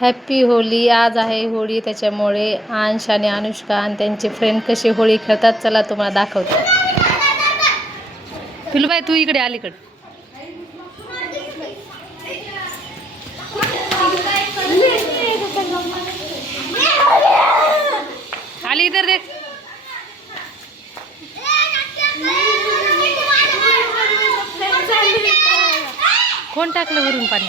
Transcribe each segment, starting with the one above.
Happy Holy. आज आहे होळी, त्याच्यामुळे अंश आणि अनुष्का आणि त्यांचे फ्रेंड कसे होळी खेळतात चला तुम्हाला दाखवते. पिलूबाई तू इकडे अलीकडे. आली इधर देख. कोण टाकलं वरून पाणी?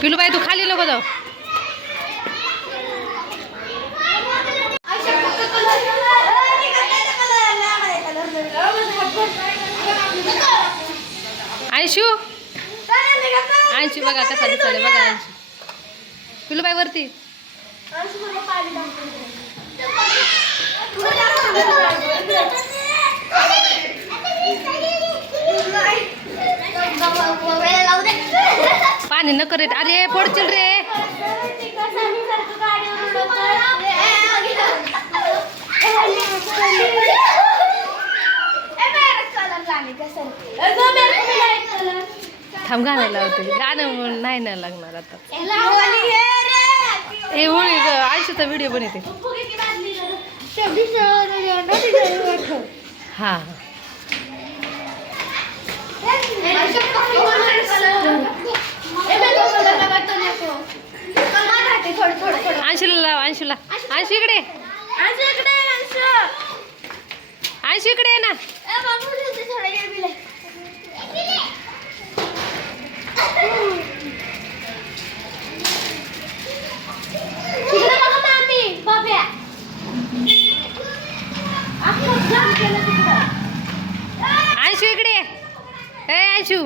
पिलूबाई तू खाली नको जाऊ. आयशू आयशू बघा कसा दिसले बघा. आयशू पिलूबाई वरती. पाणी नको रे. अरे पडचिल रे. थांब गाणं लावते. गाणं नाही ना लागणार आता. हे होळी आयुष्याचा व्हिडिओ बनवते. हा अंशूला लाव. अंशूला. अंशू इकडे. अंशू इकडे ये ना. अंशू इकडे. ए अंशू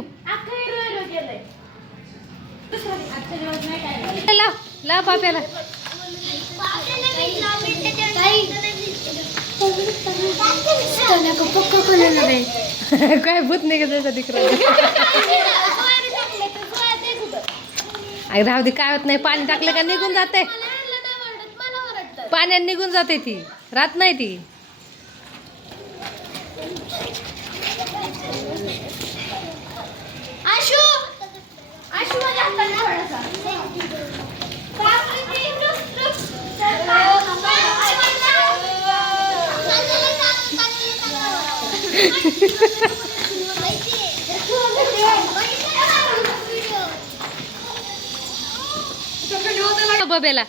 लाव लाव पाप्याला. काय भूत नाही का त्याचा तिकडे. राहू दे काय होत नाही. पाणी टाकलं का निघून जाते. पाण्यात निघून जाते ती. राहत नाही ती. बबेला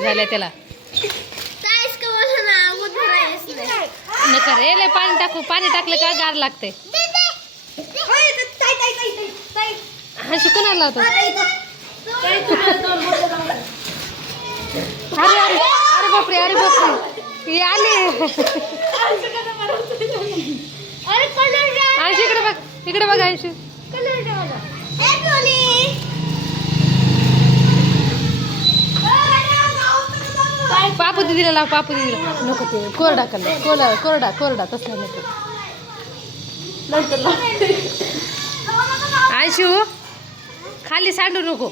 झाल्या त्याला नका रे. लय पाणी टाकू. पाणी टाकलं का गार लागते. हा शुकून लावतो. अरे अरे अरे बापरे. अरे बापरे हे आले. आयशू इकडे बघ. इकडे बघ आयशू. पापू दिदीला लाव. पापू दिदीला नको. ते कोरडा कलर. कोरडा कोरडा तसला नको. आयशू खाली सांडू नको.